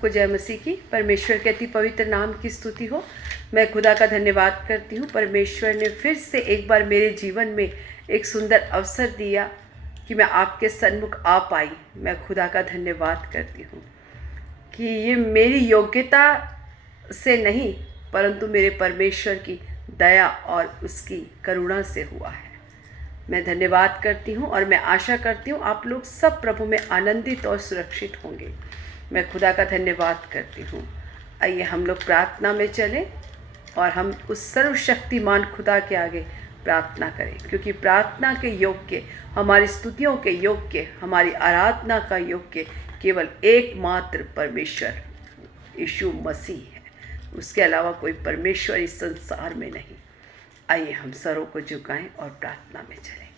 को जय मसीह की। परमेश्वर के अति पवित्र नाम की स्तुति हो। मैं खुदा का धन्यवाद करती हूँ। परमेश्वर ने फिर से एक बार मेरे जीवन में एक सुंदर अवसर दिया कि मैं आपके सन्मुख आ पाई। मैं खुदा का धन्यवाद करती हूँ कि ये मेरी योग्यता से नहीं परंतु मेरे परमेश्वर की दया और उसकी करुणा से हुआ है। मैं धन्यवाद करती हूँ और मैं आशा करती हूँ आप लोग सब प्रभु में आनंदित और सुरक्षित होंगे। मैं खुदा का धन्यवाद करती हूँ। आइए हम लोग प्रार्थना में चलें और हम उस सर्वशक्तिमान खुदा के आगे प्रार्थना करें, क्योंकि प्रार्थना के योग्य, हमारी स्तुतियों के योग्य, हमारी आराधना का योग्य केवल एकमात्र परमेश्वर यीशु मसीह है। उसके अलावा कोई परमेश्वर इस संसार में नहीं। आइए हम सरों को झुकाएं और प्रार्थना में चलें।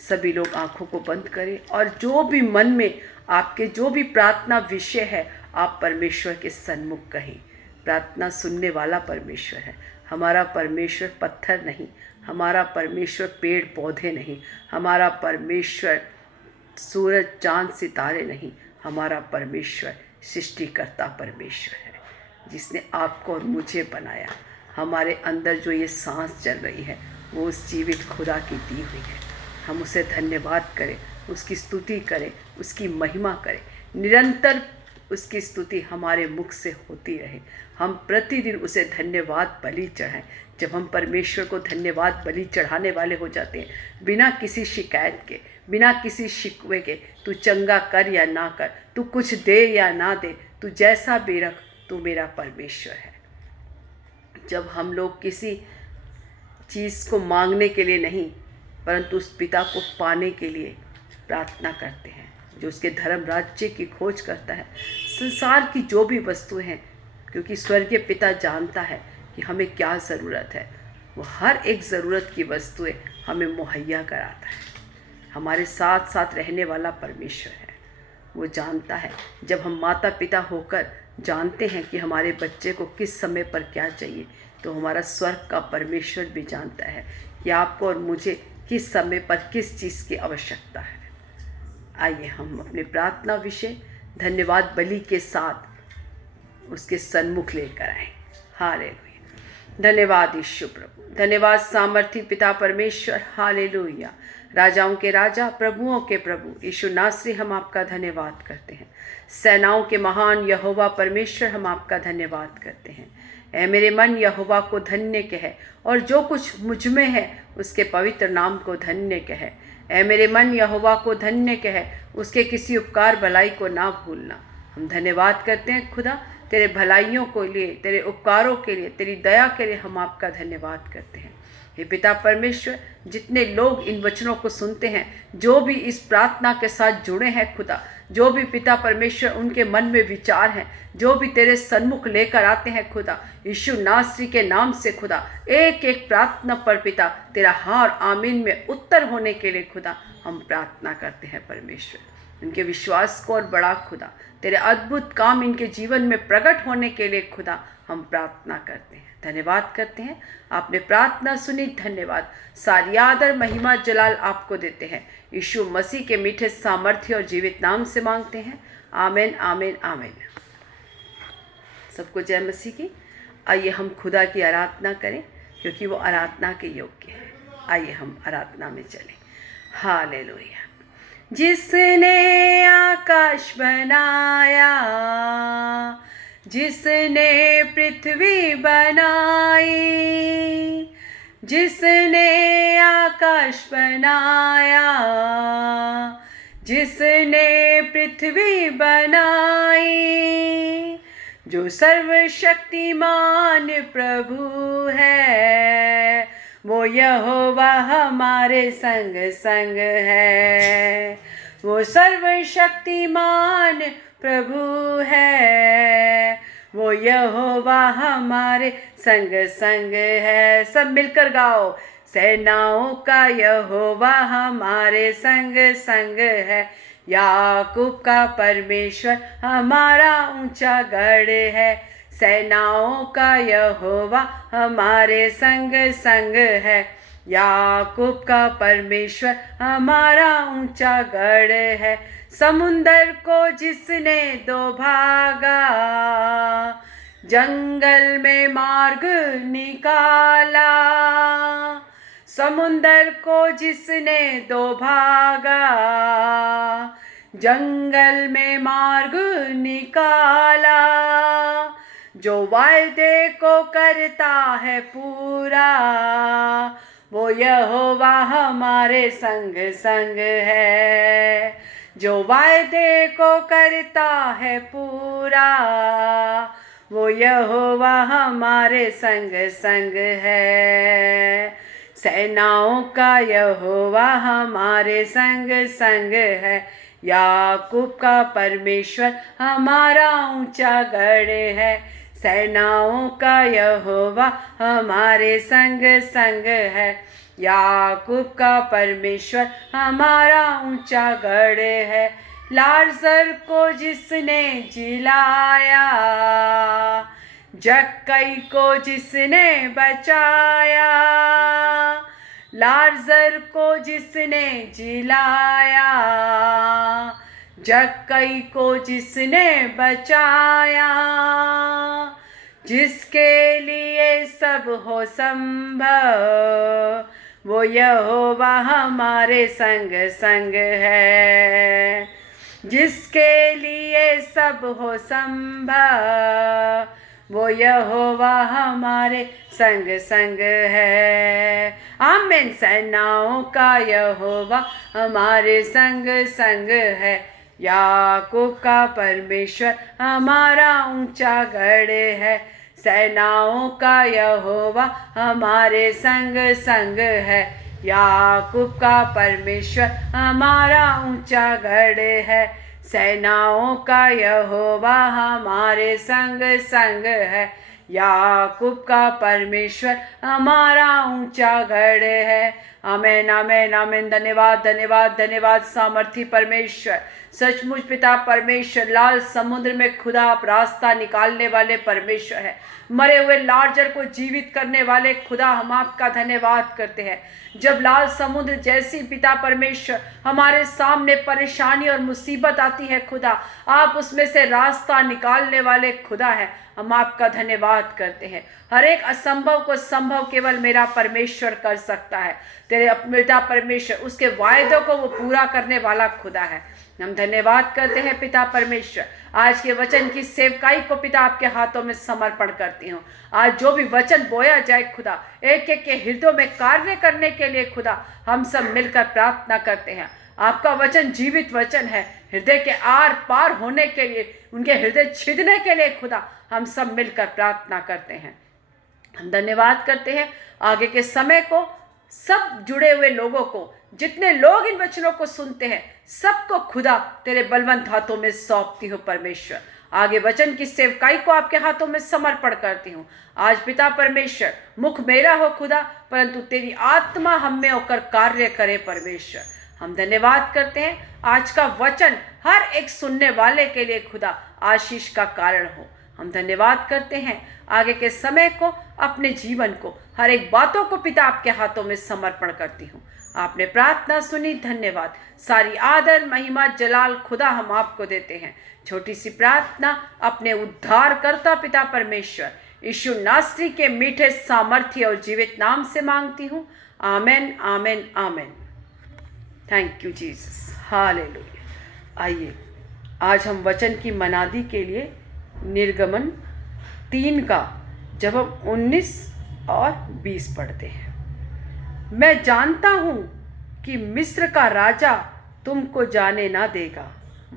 सभी लोग आंखों को बंद करें और जो भी मन में आपके जो भी प्रार्थना विषय है आप परमेश्वर के सन्मुख कहें। प्रार्थना सुनने वाला परमेश्वर है। हमारा परमेश्वर पत्थर नहीं, हमारा परमेश्वर पेड़ पौधे नहीं, हमारा परमेश्वर सूरज चांद सितारे नहीं, हमारा परमेश्वर सृष्टिकर्ता परमेश्वर है, जिसने आपको और मुझे बनाया। हमारे अंदर जो ये सांस चल रही है वो उस जीवित खुदा की दी हुई है। हम उसे धन्यवाद करें, उसकी स्तुति करें, उसकी महिमा करें। निरंतर उसकी स्तुति हमारे मुख से होती रहे। हम प्रतिदिन उसे धन्यवाद बलि चढ़ाएं। जब हम परमेश्वर को धन्यवाद बलि चढ़ाने वाले हो जाते हैं, बिना किसी शिकायत के, बिना किसी शिकवे के, तू चंगा कर या ना कर, तू कुछ दे या ना दे, तू जैसा भी रख, तू मेरा परमेश्वर है। जब हम लोग किसी चीज़ को मांगने के लिए नहीं परंतु उस पिता को पाने के लिए प्रार्थना करते हैं, जो उसके धर्म राज्य की खोज करता है, संसार की जो भी वस्तुएं हैं, क्योंकि स्वर्गीय पिता जानता है कि हमें क्या ज़रूरत है, वो हर एक ज़रूरत की वस्तुएं हमें मुहैया कराता है। हमारे साथ साथ रहने वाला परमेश्वर है। वो जानता है, जब हम माता पिता होकर जानते हैं कि हमारे बच्चे को किस समय पर क्या चाहिए, तो हमारा स्वर्ग का परमेश्वर भी जानता है कि आपको और मुझे किस समय पर किस चीज़ की आवश्यकता है। आइए हम अपने प्रार्थना विषय धन्यवाद बलि के साथ उसके सन्मुख लेकर आएं। हालेलुया। धन्यवाद यीशु प्रभु, धन्यवाद सामर्थी पिता परमेश्वर। हालेलुया। राजाओं के राजा, प्रभुओं के प्रभु यीशु नासरी, हम आपका धन्यवाद करते हैं। सेनाओं के महान यहोवा परमेश्वर, हम आपका धन्यवाद करते हैं। ऐ मेरे मन यहोवा को धन्य कह और जो कुछ मुझ में है उसके पवित्र नाम को धन्य कह। ऐ मेरे मन यहोवा को धन्य कह, उसके किसी उपकार भलाई को ना भूलना। हम धन्यवाद करते हैं खुदा, तेरे भलाइयों को लिए, तेरे उपकारों के लिए, तेरी दया के लिए हम आपका धन्यवाद करते हैं। हे पिता परमेश्वर, जितने लोग इन वचनों को सुनते हैं, जो भी इस प्रार्थना के साथ जुड़े हैं खुदा, जो भी पिता परमेश्वर उनके मन में विचार हैं, जो भी तेरे सन्मुख लेकर आते हैं खुदा, यीशु नासरी के नाम से खुदा, एक एक प्रार्थना पर पिता तेरा हाँ और आमीन में उत्तर होने के लिए खुदा हम प्रार्थना करते हैं परमेश्वर। इनके विश्वास को और बड़ा खुदा, तेरे अद्भुत काम इनके जीवन में प्रकट होने के लिए खुदा हम प्रार्थना करते हैं, धन्यवाद करते हैं। आपने प्रार्थना सुनी, धन्यवाद। सारी आदर महिमा जलाल आपको देते हैं। यीशु मसीह के मीठे सामर्थ्य और जीवित नाम से मांगते हैं। आमीन आमीन आमीन। सबको जय मसीह की। आइए हम खुदा की आराधना करें, क्योंकि वो आराधना के योग्य है। आइए हम आराधना में चलें। हालेलुया। जिसने आकाश बनाया, जिसने पृथ्वी बनाई, जिसने आकाश बनाया, जिसने पृथ्वी बनाई, जो सर्वशक्तिमान प्रभु है, वो यहोवा हमारे संग संग है। वो सर्वशक्तिमान प्रभु है, वो यहोवा हमारे संग संग है। सब मिलकर गाओ। सेनाओं का यहोवा हमारे संग संग है, याकूब का परमेश्वर हमारा ऊंचा गढ़ है। सेनाओं का यहोवा हमारे संग संग है, याकूब का परमेश्वर हमारा ऊंचा गढ़ है। समुंदर को जिसने दो भागा, जंगल में मार्ग निकाला, समुंदर को जिसने दो भागा, जंगल में मार्ग निकाला, जो वायदे को करता है पूरा, वो यहोवा हमारे संग संग है। जो वायदे को करता है पूरा, वो यहोवा हमारे संग संग है। सेनाओं का यहोवा हमारे संग संग है। याकूब का परमेश्वर हमारा ऊंचा गढ़ है। सेनाओं का यहोवा हमारे संग संग है। याकूब का परमेश्वर हमारा ऊंचा गढ़ है। लाजर को जिसने जिलाया, जक्कई को जिसने बचाया, लाजर को जिसने जिलाया, जक्कई को जिसने बचाया, जिसके लिए सब हो संभव, वो यहोवा हमारे संग संग है। जिसके लिए सब हो संभव, वो यहोवा हमारे संग संग है। आमीन। सेनाओं का यहोवा हमारे संग संग है। याकूब का परमेश्वर हमारा ऊंचा गढ़ है। सेनाओं का यहोवा हमारे संग संग है। याकूब का परमेश्वर हमारा ऊंचा गढ़ है। सेनाओं का यहोवा हमारे संग संग है। याकूब का परमेश्वर हमारा ऊंचा गढ़ है। आमेन आमेन आमेन। धन्यवाद धन्यवाद धन्यवाद सामर्थी परमेश्वर, सचमुच पिता परमेश्वर, लाल समुद्र में खुदा आप रास्ता निकालने वाले परमेश्वर है। मरे हुए लाजर को जीवित करने वाले खुदा, हम आपका धन्यवाद करते हैं। जब लाल समुद्र जैसी पिता परमेश्वर हमारे सामने परेशानी और मुसीबत आती है खुदा, आप उसमें से रास्ता निकालने वाले खुदा है। हम आपका धन्यवाद करते हैं। हर एक असंभव को संभव केवल मेरा परमेश्वर कर सकता है। तेरे पिता परमेश्वर उसके वायदों को वो पूरा करने वाला खुदा है। हम धन्यवाद करते हैं पिता परमेश्वर। आज के वचन की सेवकाई को पिता आपके हाथों में समर्पण करती हूँ। आज जो भी वचन बोया जाए खुदा, एक एक के हृदयों में कार्य करने के लिए खुदा हम सब मिलकर प्रार्थना करते हैं। आपका वचन जीवित वचन है, हृदय के आर पार होने के लिए, उनके हृदय छिदने के लिए खुदा हम सब मिलकर प्रार्थना करते हैं। हम धन्यवाद करते हैं आगे के समय को, सब जुड़े हुए लोगों को, जितने लोग इन वचनों को सुनते हैं, सबको खुदा तेरे बलवंत हाथों में सौंपती हूँ परमेश्वर। आगे वचन की सेवकाई को आपके हाथों में समर्पण करती हूँ। आज पिता परमेश्वर, मुख मेरा हो खुदा, परंतु तेरी आत्मा हम में होकर कार्य करे परमेश्वर। हम धन्यवाद करते हैं आज का वचन हर एक सुनने वाले के लिए खुदा आशीष का कारण हो। हम धन्यवाद करते हैं आगे के समय को, अपने जीवन को, हर एक बातों को पिता आपके हाथों में समर्पण करती हूँ। आपने प्रार्थना सुनी, धन्यवाद। सारी आदर महिमा जलाल खुदा हम आपको देते हैं। छोटी सी प्रार्थना अपने उद्धारकर्ता पिता परमेश्वर यीशु नासरी के मीठे सामर्थ्य और जीवित नाम से मांगती हूँ। Amen amen amen. Thank you Jesus, hallelujah. आइए आज हम वचन की मनादी के लिए निर्गमन 3 का जब हम 19 और 20 पढ़ते हैं। मैं जानता हूँ कि मिस्र का राजा तुमको जाने ना देगा,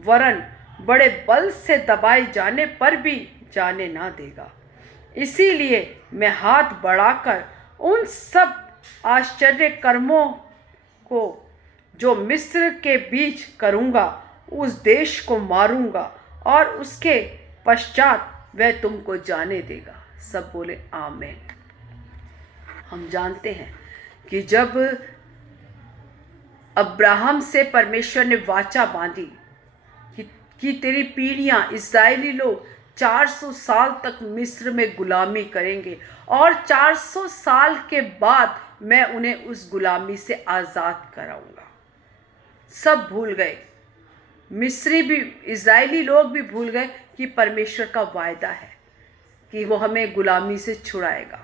वरन बड़े बल से दबाए जाने पर भी जाने ना देगा। इसीलिए मैं हाथ बढ़ाकर उन सब आश्चर्य कर्मों को जो मिस्र के बीच करूँगा, उस देश को मारूँगा और उसके पश्चात वह तुमको जाने देगा। सब बोले आमेन। हम जानते हैं कि जब अब्राहम से परमेश्वर ने वाचा बांधी कि तेरी पीढ़ियां, इस्राएली लोग 400 साल तक मिस्र में गुलामी करेंगे और 400 साल के बाद मैं उन्हें उस गुलामी से आज़ाद कराऊंगा। सब भूल गए, मिस्री भी, इस्राएली लोग भी भूल गए कि परमेश्वर का वायदा है कि वो हमें गुलामी से छुड़ाएगा,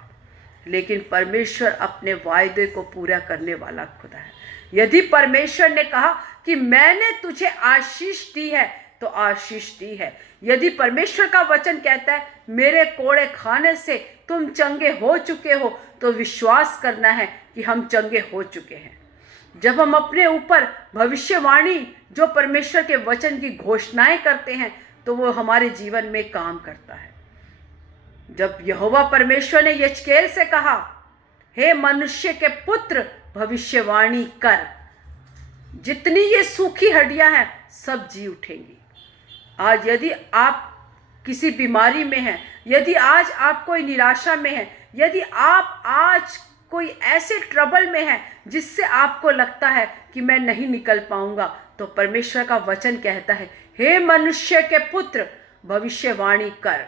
लेकिन परमेश्वर अपने वायदे को पूरा करने वाला खुदा है। यदि परमेश्वर ने कहा कि मैंने तुझे आशीष दी है तो आशीष दी है। यदि परमेश्वर का वचन कहता है मेरे कोड़े खाने से तुम चंगे हो चुके हो, तो विश्वास करना है कि हम चंगे हो चुके हैं। जब हम अपने ऊपर भविष्यवाणी जो परमेश्वर के वचन की घोषणाएं करते हैं तो वो हमारे जीवन में काम करता है। जब यहोवा परमेश्वर ने यजकेल से कहा, हे मनुष्य के पुत्र भविष्यवाणी कर, जितनी ये सूखी हड्डियां हैं सब जी उठेंगी। आज यदि आप किसी बीमारी में हैं, यदि आज आप कोई निराशा में हैं, यदि आप आज कोई ऐसे ट्रबल में हैं जिससे आपको लगता है कि मैं नहीं निकल पाऊंगा, तो परमेश्वर का वचन कहता है, हे मनुष्य के पुत्र भविष्यवाणी कर।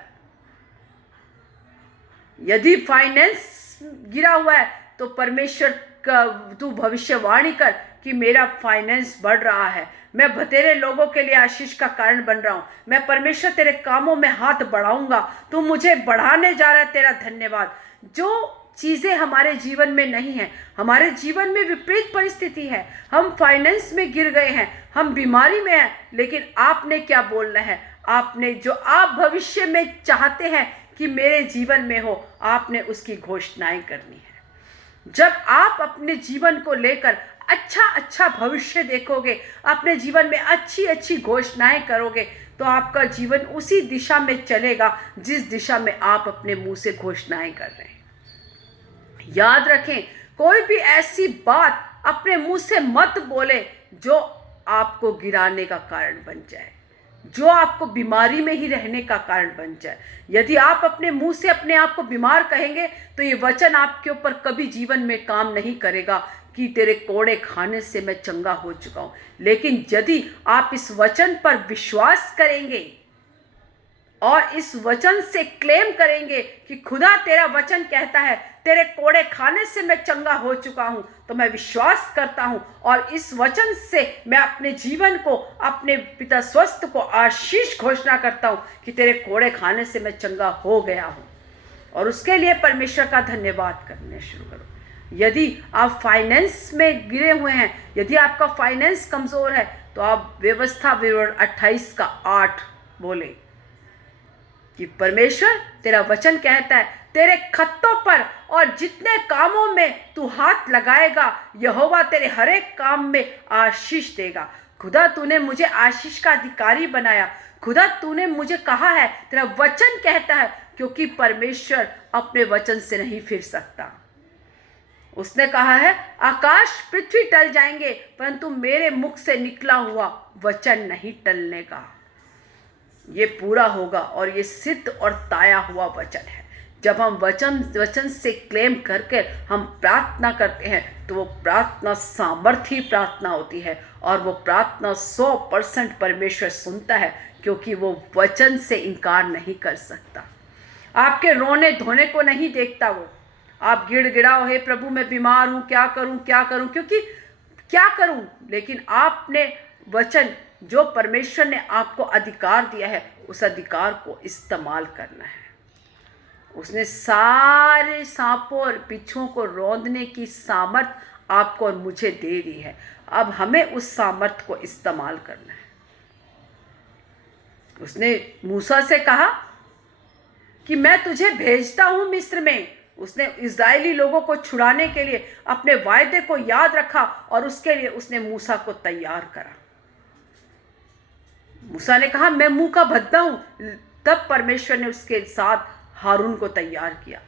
यदि फाइनेंस गिरा हुआ है तो परमेश्वर का तू भविष्यवाणी कर कि मेरा फाइनेंस बढ़ रहा है, मैं बतेरे लोगों के लिए आशीष का कारण बन रहा हूँ, मैं परमेश्वर तेरे कामों में हाथ बढ़ाऊंगा, तू मुझे बढ़ाने जा रहा है, तेरा धन्यवाद। जो चीज़ें हमारे जीवन में नहीं है, हमारे जीवन में विपरीत परिस्थिति है, हम फाइनेंस में गिर गए हैं, हम बीमारी में हैं, लेकिन आपने क्या बोलना है? आपने जो आप भविष्य में चाहते हैं कि मेरे जीवन में हो, आपने उसकी घोषणाएं करनी है। जब आप अपने जीवन को लेकर अच्छा भविष्य देखोगे, अपने जीवन में अच्छी घोषणाएं करोगे, तो आपका जीवन उसी दिशा में चलेगा जिस दिशा में आप अपने मुंह से घोषणाएं कर रहे हैं। याद रखें, कोई भी ऐसी बात अपने मुंह से मत बोले जो आपको गिराने का कारण बन जाए, जो आपको बीमारी में ही रहने का कारण बन जाए। यदि आप अपने मुंह से अपने आप को बीमार कहेंगे तो ये वचन आपके ऊपर कभी जीवन में काम नहीं करेगा कि तेरे कोड़े खाने से मैं चंगा हो चुका हूं। लेकिन यदि आप इस वचन पर विश्वास करेंगे और इस वचन से क्लेम करेंगे कि खुदा तेरा वचन कहता है तेरे कोड़े खाने से मैं चंगा हो चुका हूं, तो मैं विश्वास करता हूं और इस वचन से मैं अपने जीवन को, अपने पिता स्वस्थ को आशीष घोषणा करता हूं कि तेरे कोड़े खाने से मैं चंगा हो गया हूं। और उसके लिए परमेश्वर का धन्यवाद करने शुरू करो। यदि आप फाइनेंस में गिरे हुए हैं, यदि आपका फाइनेंस कमज़ोर है, तो आप व्यवस्था विवरण 28 का 8 बोले कि परमेश्वर तेरा वचन कहता है तेरे खत्तों पर और जितने कामों में तू हाथ लगाएगा, यहोवा तेरे हर एक काम में आशीष देगा। खुदा तूने मुझे आशीष का अधिकारी बनाया, खुदा तूने मुझे कहा है, तेरा वचन कहता है, क्योंकि परमेश्वर अपने वचन से नहीं फिर सकता। उसने कहा है आकाश पृथ्वी टल जाएंगे परंतु मेरे मुख से निकला हुआ वचन नहीं टलने का। ये पूरा होगा और ये सिद्ध और ताया हुआ वचन है। जब हम वचन से क्लेम करके हम प्रार्थना करते हैं तो वो प्रार्थना सामर्थी प्रार्थना होती है और वो प्रार्थना 100% परमेश्वर सुनता है, क्योंकि वो वचन से इनकार नहीं कर सकता। आपके रोने धोने को नहीं देखता वो। आप गिड़गिड़ाओ, हे प्रभु मैं बीमार हूँ, क्या करूँ, क्योंकि क्या करूँ, लेकिन आपने वचन जो परमेश्वर ने आपको अधिकार दिया है, उस अधिकार को इस्तेमाल करना है। उसने सारे सांपों और बिच्छुओं को रौंदने की सामर्थ आपको और मुझे दे दी है। अब हमें उस सामर्थ को इस्तेमाल करना है। उसने मूसा से कहा कि मैं तुझे भेजता हूं मिस्र में। उसने इस्राएली लोगों को छुड़ाने के लिए अपने वायदे को याद रखा और उसके लिए उसने मूसा को तैयार करा। मूसा ने कहा मैं मुंह का भद्दा हूं, तब परमेश्वर ने उसके साथ हारून को तैयार किया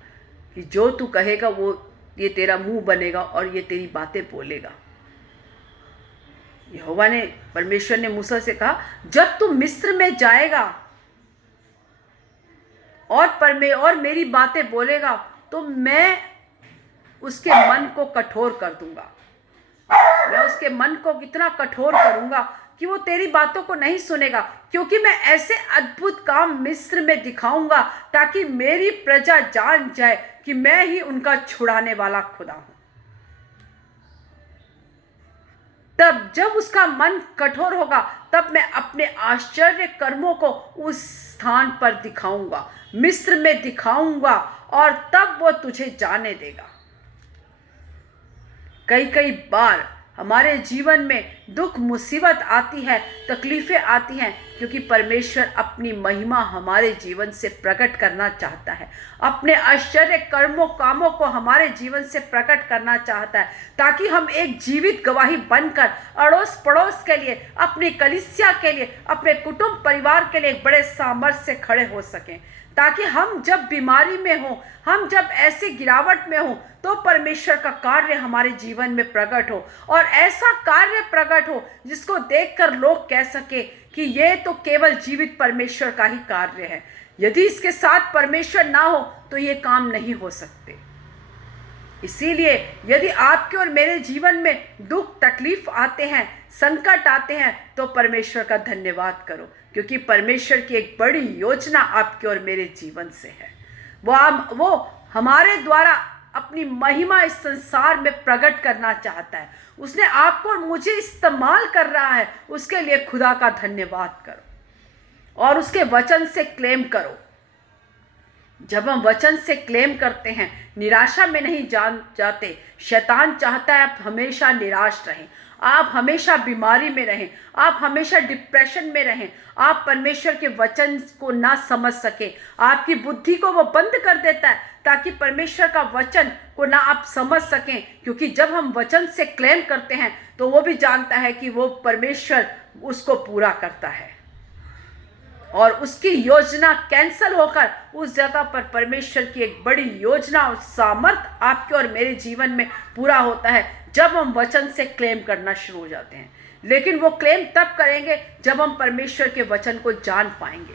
कि जो तू कहेगा वो ये तेरा मुंह बनेगा और ये तेरी बातें बोलेगा। यहोवा ने, परमेश्वर ने मूसा से कहा जब तू मिस्र में जाएगा और मेरी बातें बोलेगा तो मैं उसके मन को कठोर कर दूंगा। मैं उसके मन को कितना कठोर करूंगा कि वो तेरी बातों को नहीं सुनेगा, क्योंकि मैं ऐसे अद्भुत काम मिस्र में दिखाऊंगा ताकि मेरी प्रजा जान जाए कि मैं ही उनका छुड़ाने वाला खुदा हूं। तब जब उसका मन कठोर होगा तब मैं अपने आश्चर्य कर्मों को उस स्थान पर दिखाऊंगा, मिस्र में दिखाऊंगा, और तब वो तुझे जाने देगा। कई कई बार हमारे जीवन में दुख मुसीबत आती है, तकलीफ़ें आती हैं, क्योंकि परमेश्वर अपनी महिमा हमारे जीवन से प्रकट करना चाहता है, अपने आश्चर्य कर्मों कामों को हमारे जीवन से प्रकट करना चाहता है, ताकि हम एक जीवित गवाही बनकर अड़ोस पड़ोस के लिए, अपनी कलीसिया के लिए, अपने कुटुंब परिवार के लिए एक बड़े सामर्थ्य से खड़े हो सकें, ताकि हम जब बीमारी में हों, हम जब ऐसी गिरावट में हों, तो परमेश्वर का कार्य हमारे जीवन में प्रकट हो, और ऐसा कार्य प्रकट हो जिसको देखकर लोग कह सके कि ये तो केवल जीवित परमेश्वर का ही कार्य है। यदि इसके साथ परमेश्वर ना हो तो ये काम नहीं हो सकते। इसीलिए यदि आपके और मेरे जीवन में दुख तकलीफ आते हैं, संकट आते हैं, तो परमेश्वर का धन्यवाद करो, क्योंकि परमेश्वर की एक बड़ी योजना आपके और मेरे जीवन से है। वो हमारे द्वारा अपनी महिमा इस संसार में प्रकट करना चाहता है। उसने आपको और मुझे इस्तेमाल कर रहा है, उसके लिए खुदा का धन्यवाद करो और उसके वचन से क्लेम करो। जब हम वचन से क्लेम करते हैं, निराशा में नहीं जाते। शैतान चाहता है आप हमेशा निराश रहें, आप हमेशा बीमारी में रहें, आप हमेशा डिप्रेशन में रहें, आप परमेश्वर के वचन को ना समझ सके। आपकी बुद्धि को वो बंद कर देता है ताकि परमेश्वर का वचन को ना आप समझ सकें, क्योंकि जब हम वचन से क्लेम करते हैं तो वो भी जानता है कि वो परमेश्वर उसको पूरा करता है, और उसकी योजना कैंसल होकर उस जगह पर परमेश्वर की एक बड़ी योजना और सामर्थ आपके और मेरे जीवन में पूरा होता है जब हम वचन से क्लेम करना शुरू हो जाते हैं। लेकिन वो क्लेम तब करेंगे जब हम परमेश्वर के वचन को जान पाएंगे,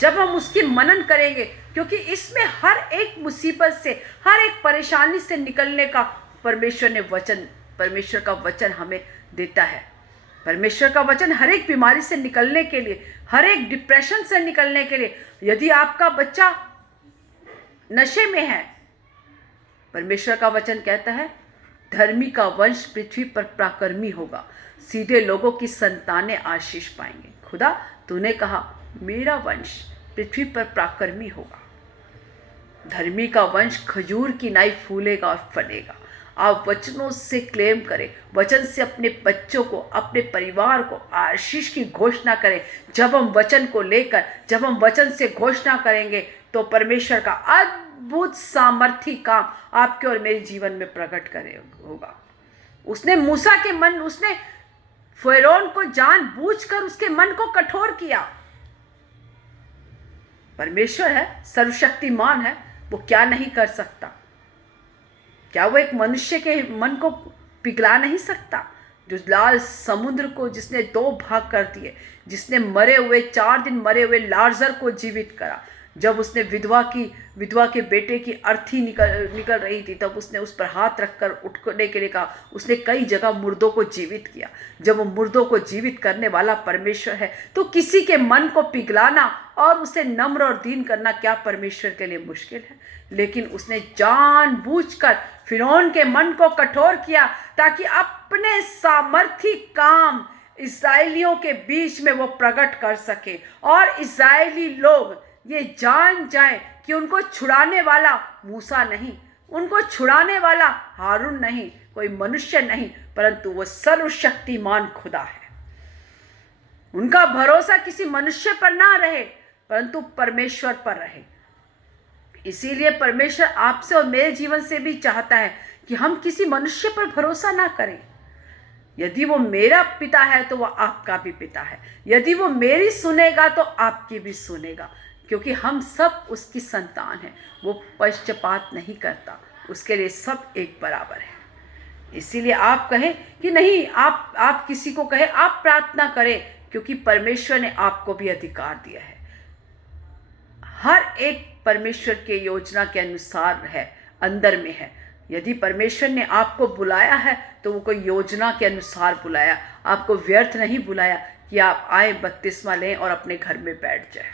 जब हम उसकी मनन करेंगे, क्योंकि इसमें हर एक मुसीबत से, हर एक परेशानी से निकलने का परमेश्वर का वचन हमें देता है। परमेश्वर का वचन हर एक बीमारी से निकलने के लिए, हर एक डिप्रेशन से निकलने के लिए। यदि आपका बच्चा नशे में है, परमेश्वर का वचन कहता है धर्मी का वंश पृथ्वी पर पराक्रमी होगा, सीधे लोगों की संतानें आशीष पाएंगे। खुदा तूने कहा मेरा वंश पृथ्वी पर पराक्रमी होगा। धर्मी का वंश खजूर की नाई फूलेगा और फलेगा। आप वचनों से क्लेम करें, वचन से अपने बच्चों को, अपने परिवार को आशीष की घोषणा करें। जब हम वचन को लेकर, जब हम वचन से घोषणा करेंगे तो परमेश्वर का अद्भुत सामर्थी काम आपके और मेरे जीवन में प्रकट होगा। उसने फ़िरौन को जानबूझकर उसके मन को कठोर किया। परमेश्वर है, सर्वशक्तिमान है, वो क्या नहीं कर सकता? क्या वो एक मनुष्य के मन को पिघला नहीं सकता? जो लाल समुद्र को जिसने 2 भाग कर दिए, जिसने 4 दिन मरे हुए लाजर को जीवित करा, जब उसने विधवा के बेटे की अर्थी निकल रही थी, तब उसने उस पर हाथ रखकर उठने के लिए कहा। उसने कई जगह मुर्दों को जीवित किया। जब वो मुर्दों को जीवित करने वाला परमेश्वर है, तो किसी के मन को पिघलाना और उसे नम्र और दीन करना क्या परमेश्वर के लिए मुश्किल है? लेकिन उसने जानबूझकर फ़िरौन के मन को कठोर किया ताकि अपने सामर्थी काम इस्राएलियों के बीच में वो प्रकट कर सके, और इस्राएली लोग ये जान जाएं कि उनको छुड़ाने वाला मूसा नहीं, उनको छुड़ाने वाला हारून नहीं, कोई मनुष्य नहीं, परंतु वो सर्वशक्तिमान खुदा है। उनका भरोसा किसी मनुष्य पर ना रहे, परंतु परमेश्वर पर रहे। इसीलिए परमेश्वर आपसे और मेरे जीवन से भी चाहता है कि हम किसी मनुष्य पर भरोसा ना करें। यदि वो मेरा पिता है तो वह आपका भी पिता है। यदि वो मेरी सुनेगा तो आपकी भी सुनेगा, क्योंकि हम सब उसकी संतान हैं। वो पक्षपात नहीं करता, उसके लिए सब एक बराबर है। इसीलिए आप कहें कि नहीं, आप किसी को कहें आप प्रार्थना करें, क्योंकि परमेश्वर ने आपको भी अधिकार दिया है। हर एक परमेश्वर के योजना के अनुसार है, अंदर में है। यदि परमेश्वर ने आपको बुलाया है तो वो कोई योजना के अनुसार बुलाया, आपको व्यर्थ नहीं बुलाया कि आप आए, बपतिस्मा लें और अपने घर में बैठ जाए।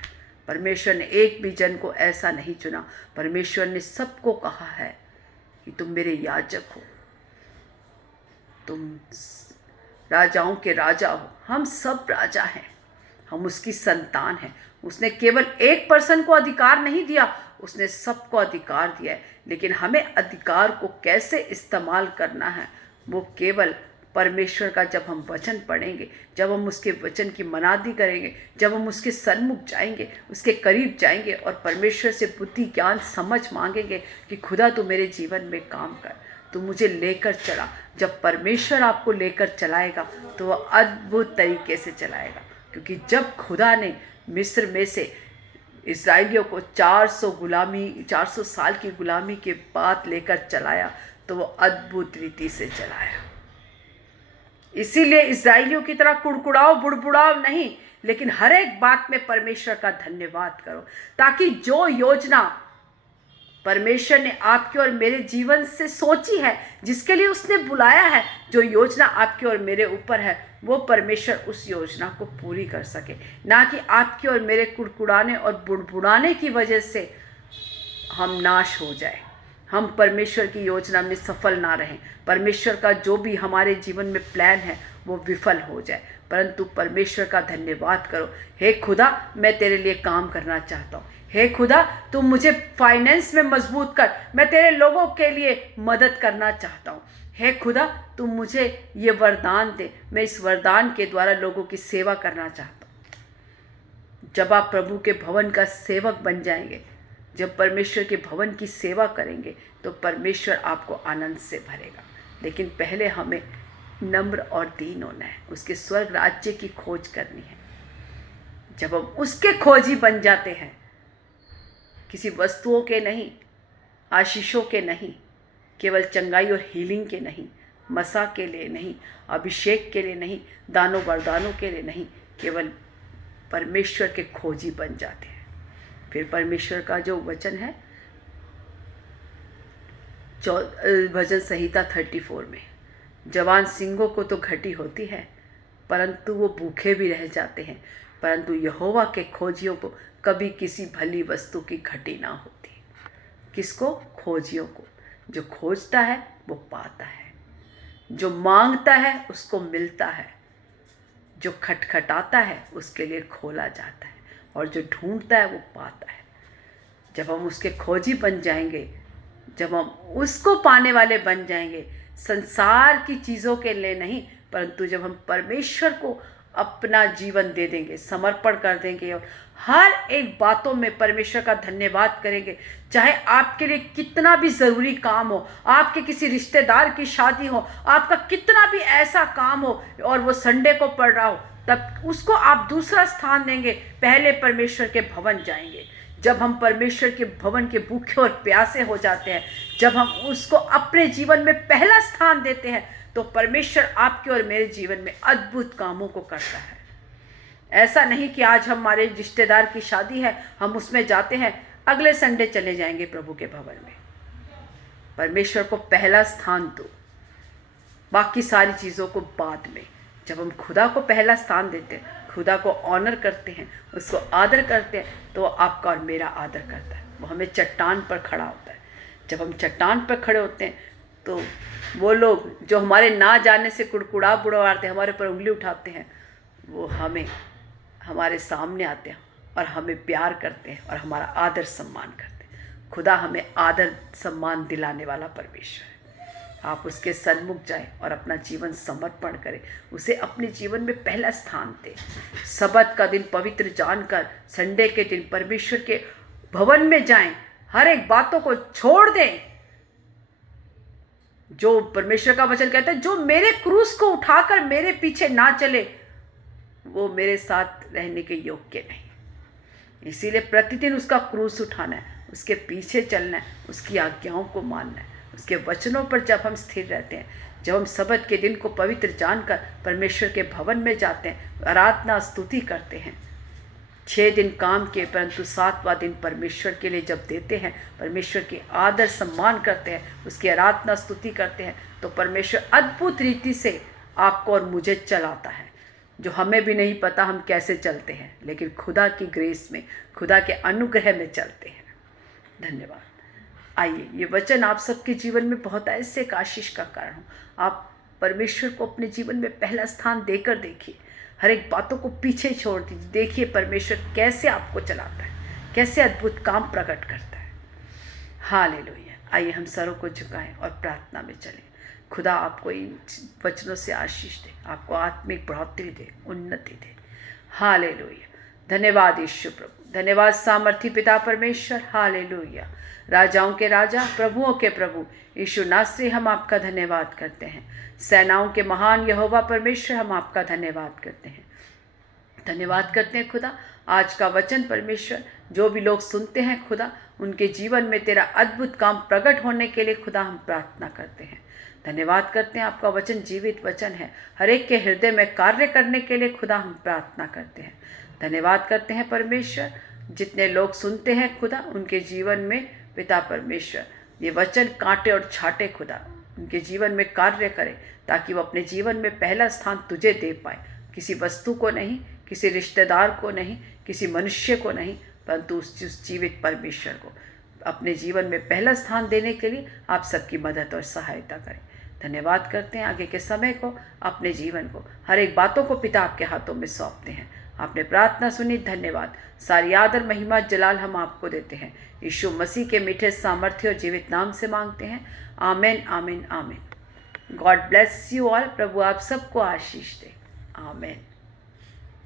परमेश्वर ने एक भी जन को ऐसा नहीं चुना। परमेश्वर ने सबको कहा है कि तुम मेरे याजक हो, तुम राजाओं के राजा हो। हम सब राजा हैं, हम उसकी संतान हैं। उसने केवल एक पर्सन को अधिकार नहीं दिया, उसने सबको अधिकार दिया है। लेकिन हमें अधिकार को कैसे इस्तेमाल करना है वो केवल परमेश्वर का, जब हम वचन पढ़ेंगे, जब हम उसके वचन की मनादी करेंगे, जब हम उसके सन्मुख जाएंगे, उसके करीब जाएंगे और परमेश्वर से बुद्धि ज्ञान समझ मांगेंगे कि खुदा तू मेरे जीवन में काम कर, तू मुझे लेकर चला। जब परमेश्वर आपको लेकर चलाएगा तो वह अद्भुत तरीके से चलाएगा, क्योंकि जब खुदा ने मिस्र में से इस्राएलियों को 400 साल की गुलामी के बाद लेकर चलाया तो वो अद्भुत रीति से चलाया। इसीलिए इस्राएलियों की तरह कुड़कुड़ाओ बुड़बुड़ाओ नहीं, लेकिन हर एक बात में परमेश्वर का धन्यवाद करो, ताकि जो योजना परमेश्वर ने आपके और मेरे जीवन से सोची है, जिसके लिए उसने बुलाया है, जो योजना आपके और मेरे ऊपर है, वो परमेश्वर उस योजना को पूरी कर सके। ना कि आपके और मेरे कुड़कुड़ाने और बुड़बुड़ाने की वजह से हम नाश हो जाए, हम परमेश्वर की योजना में सफल ना रहें, परमेश्वर का जो भी हमारे जीवन में प्लान है वो विफल हो जाए। परंतु परमेश्वर का धन्यवाद करो, हे खुदा मैं तेरे लिए काम करना चाहता हूँ, हे खुदा तू मुझे फाइनेंस में मजबूत कर, मैं तेरे लोगों के लिए मदद करना चाहता हूँ, हे खुदा तू मुझे ये वरदान दे, मैं इस वरदान के द्वारा लोगों की सेवा करना चाहता हूँ। जब आप प्रभु के भवन का सेवक बन जाएंगे, जब परमेश्वर के भवन की सेवा करेंगे तो परमेश्वर आपको आनंद से भरेगा। लेकिन पहले हमें नम्र और दीन होना है, उसके स्वर्ग राज्य की खोज करनी है। जब हम उसके खोजी बन जाते हैं, किसी वस्तुओं के नहीं, आशीषों के नहीं, केवल चंगाई और हीलिंग के नहीं, मसा के लिए नहीं, अभिषेक के लिए नहीं, दानों वरदानों के लिए नहीं, केवल परमेश्वर के खोजी बन जाते हैं। फिर परमेश्वर का जो वचन है भजन संहिता 34 में, जवान सिंहों को तो घटी होती है परंतु वो भूखे भी रह जाते हैं, परंतु यहोवा के खोजियों को कभी किसी भली वस्तु की घटी ना होती। किसको? खोजियों को। जो खोजता है वो पाता है, जो मांगता है उसको मिलता है, जो खटखटाता है उसके लिए खोला जाता है, और जो ढूंढता है वो पाता है। जब हम उसके खोजी बन जाएंगे, जब हम उसको पाने वाले बन जाएंगे, संसार की चीज़ों के लिए नहीं, परंतु जब हम परमेश्वर को अपना जीवन दे देंगे, समर्पण कर देंगे और हर एक बातों में परमेश्वर का धन्यवाद करेंगे, चाहे आपके लिए कितना भी ज़रूरी काम हो, आपके किसी रिश्तेदार की शादी हो, आपका कितना भी ऐसा काम हो और वो संडे को पड़ रहा हो, तब उसको आप दूसरा स्थान देंगे, पहले परमेश्वर के भवन जाएंगे। जब हम परमेश्वर के भवन के भूखे और प्यासे हो जाते हैं, जब हम उसको अपने जीवन में पहला स्थान देते हैं, तो परमेश्वर आपके और मेरे जीवन में अद्भुत कामों को करता है। ऐसा नहीं कि आज हमारे रिश्तेदार की शादी है, हम उसमें जाते हैं, अगले संडे चले जाएंगे प्रभु के भवन में। परमेश्वर को पहला स्थान दो, बाकी सारी चीज़ों को बाद में। जब हम खुदा को पहला स्थान देते हैं, खुदा को ऑनर करते हैं, उसको आदर करते हैं, तो वो आपका और मेरा आदर करता है। वो हमें चट्टान पर खड़ा होता है। जब हम चट्टान पर खड़े होते हैं तो वो लोग जो हमारे ना जाने से कुड़कुड़ा बुड़वाते हैं, हमारे ऊपर उंगली उठाते हैं, वो हमारे सामने आते हैं और हमें प्यार करते हैं और हमारा आदर सम्मान करते हैं। खुदा हमें आदर सम्मान दिलाने वाला परमेश्वर है। आप उसके सन्मुख जाएं और अपना जीवन समर्पण करें, उसे अपने जीवन में पहला स्थान दें। सब्त का दिन पवित्र जानकर संडे के दिन परमेश्वर के भवन में जाएं, हर एक बातों को छोड़ दें। जो परमेश्वर का वचन कहता है, जो मेरे क्रूस को उठाकर मेरे पीछे ना चले वो मेरे साथ रहने के योग्य नहीं। इसीलिए प्रतिदिन उसका क्रूस उठाना है, उसके पीछे चलना है, उसकी आज्ञाओं को मानना है, उसके वचनों पर जब हम स्थिर रहते हैं, जब हम सब्त के दिन को पवित्र जानकर परमेश्वर के भवन में जाते हैं, आराधना स्तुति करते हैं, 6 दिन काम किए परंतु 7वां दिन परमेश्वर के लिए जब देते हैं, परमेश्वर की आदर सम्मान करते हैं, उसकी आराधना स्तुति करते हैं, तो परमेश्वर अद्भुत रीति से आपको और मुझे चलाता है, जो हमें भी नहीं पता हम कैसे चलते हैं, लेकिन खुदा की ग्रेस में, खुदा के अनुग्रह में चलते हैं। धन्यवाद। आइए, ये वचन आप सबके जीवन में बहुत ऐसे एक आशीष का कारण हो। आप परमेश्वर को अपने जीवन में पहला स्थान देकर देखिए। हर एक बातों को पीछे छोड़ दीजिए। देखिए परमेश्वर कैसे आपको चलाता है, कैसे अद्भुत काम प्रकट करता है। हालेलुया। आइए हम सरों को झुकाएं और प्रार्थना में चलें। खुदा आपको इन वचनों से आशीष दे, आपको आत्मिक बढ़ोतरी दे, उन्नति दे। हालेलुया। धन्यवाद यीशु प्रभु, धन्यवाद सामर्थी पिता परमेश्वर। हालेलुया। राजाओं के राजा, प्रभुओं के प्रभु यीशु नासरी, हम आपका धन्यवाद करते हैं। सेनाओं के महान यहोवा परमेश्वर, हम आपका धन्यवाद करते हैं। धन्यवाद करते हैं खुदा, आज का वचन परमेश्वर जो भी लोग सुनते हैं खुदा, उनके जीवन में तेरा अद्भुत काम प्रकट होने के लिए खुदा हम प्रार्थना करते हैं। धन्यवाद करते हैं, आपका वचन जीवित वचन है, हर एक के हृदय में कार्य करने के लिए खुदा हम प्रार्थना करते हैं। धन्यवाद करते हैं परमेश्वर, जितने लोग सुनते हैं खुदा, उनके जीवन में पिता परमेश्वर ये वचन कांटे और छाटे खुदा उनके जीवन में कार्य करे, ताकि वो अपने जीवन में पहला स्थान तुझे दे पाए। किसी वस्तु को नहीं, किसी रिश्तेदार को नहीं, किसी मनुष्य को नहीं, परंतु उस जीवित परमेश्वर को अपने जीवन में पहला स्थान देने के लिए आप सबकी मदद और सहायता करें। धन्यवाद करते हैं, आगे के समय को, अपने जीवन को, हर एक बातों को पिता आपके हाथों में सौंपते हैं। आपने प्रार्थना सुनी, धन्यवाद। सारी आदर महिमा जलाल हम आपको देते हैं, यीशु मसीह के मीठे सामर्थ्य और जीवित नाम से मांगते हैं। Amen, amen, amen. God bless you all. प्रभु आप सबको आशीष दे। आमीन।